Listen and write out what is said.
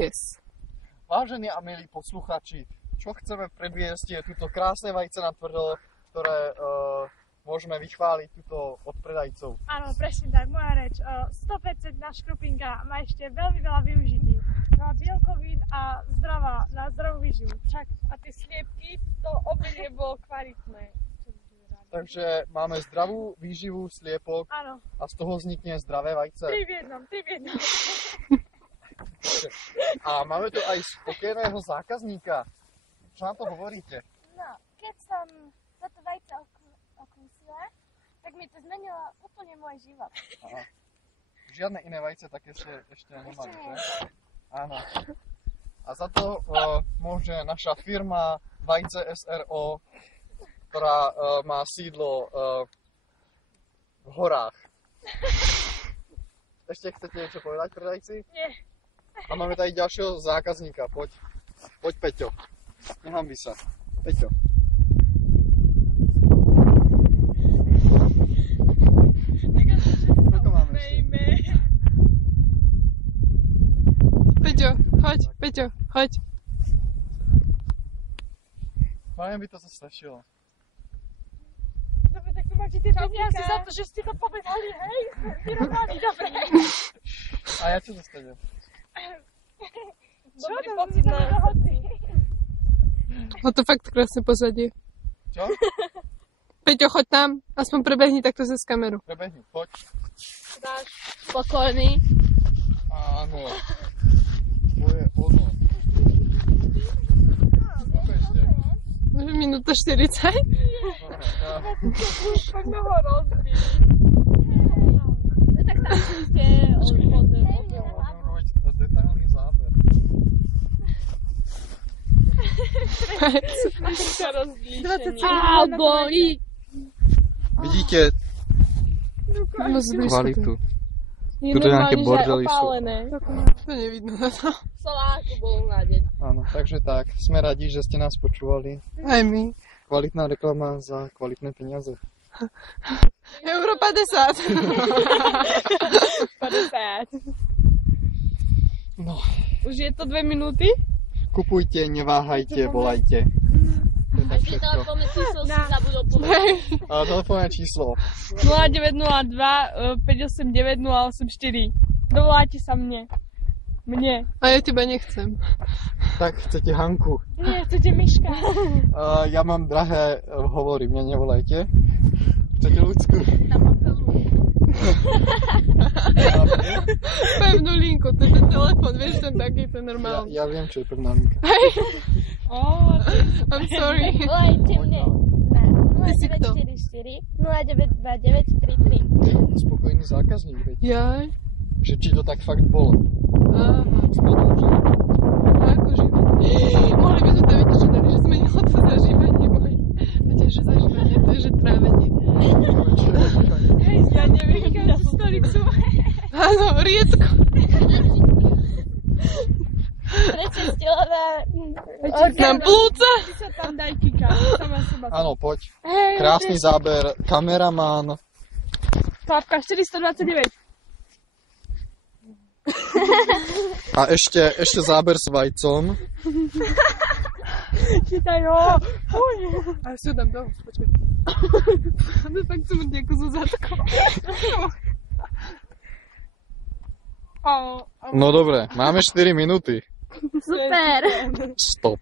Yes. Vážení a milí posluchači, čo chceme predviesť je túto krásne vajce na tvrdo, ktoré môžeme vychváliť tuto od predajcov. Áno, presne tak, moja reč. 100% škrupinka má ešte veľmi veľa využití. Má bielkovín a na zdravú výživu. Však a tie sliepky, to obilie bolo kvalitné. Takže máme zdravú výživu sliepok. Áno. A z toho vznikne zdravé vajce. 3 v jednom. A máme tu aj spokojného zákazníka. Čo na to hovoríte? No, keď som toto vajce okúsila, tak mi to zmenilo úplne môj život. Aha. Žiadne iné vajce také ešte nemali, že? Áno. A za to môže naša firma Vajce SRO, ktorá má sídlo v horách. Ešte chcete niečo povedať, predajci? Nie. A máme tady ďalšieho zákazníka. Poď, Peťo. Nehanbi sa. Peťo. Koľko máme ešte? Peťo, choď. Fajn by to stačilo. Dobre, tak tu máte tie peniaze za to, že ste to povedali, hej? Vyrovnaný, dobre. A ja čo dostanem? Dobrý pocit na dohodný. No to fakt krásne pozadie. Čo? Peťo, choď tam, aspoň prebehni takto cez kameru. Prebehni, poď. Dáš. Spokojný. Áno. To je ono. Koľko ešte? Minúta 40. Dobre, ja. Poďme ho rozbiť. Tak tam ste Môžeme robiť detailný záber. Bolí. Vidíte kvalitu. Tuto nejaké bordely sú. To nevidno na to. Soláku bol na deň. Áno, takže tak. Sme radi, že ste nás počúvali. Aj my. Kvalitná reklama za kvalitné peniaze. Euro 50. 50. No. Už je to 2 minúty? Kupujte, neváhajte, volajte. To je tak všetko. telefónne číslo si zabudol povedať. A telefónne číslo. 0902 589 084. Dovoláte sa mne. A ja teba nechcem. Tak, chcete Hanku. Nie, chcete Miška. Ja mám drahé hovory, mňa nevolajte. Chcete ľudskú? Pevnú linku, to je ten telefon, vieš, ten taký, ten normálny. Ja viem, čo je pevná linka. I'm sorry. Volajte mne na Ty si kto? 0944 0929 33. Spokojný zákazník, veď. Jaj. Že či to tak fakt bolo. Aha. Ako život. Mohli by sme tam vidieť, že dali, že zmenilo to zažívanie moje. Viete, že zažívanie, to je, že trávenie. Ja neviem, kam si stolicu. Áno, riedko. Prečistilové. Nám plúca. Ty sa tam daj kika. Sama seba. Áno, poď. Krásny záber, kameramán. Klapka 429. A ešte záber s vajcom. Chytaj ho. A ja si ho dám dolu, počkaj. To je fakt smutne ako zo zadkom. No dobre, máme 4 minúty. Super. Stop.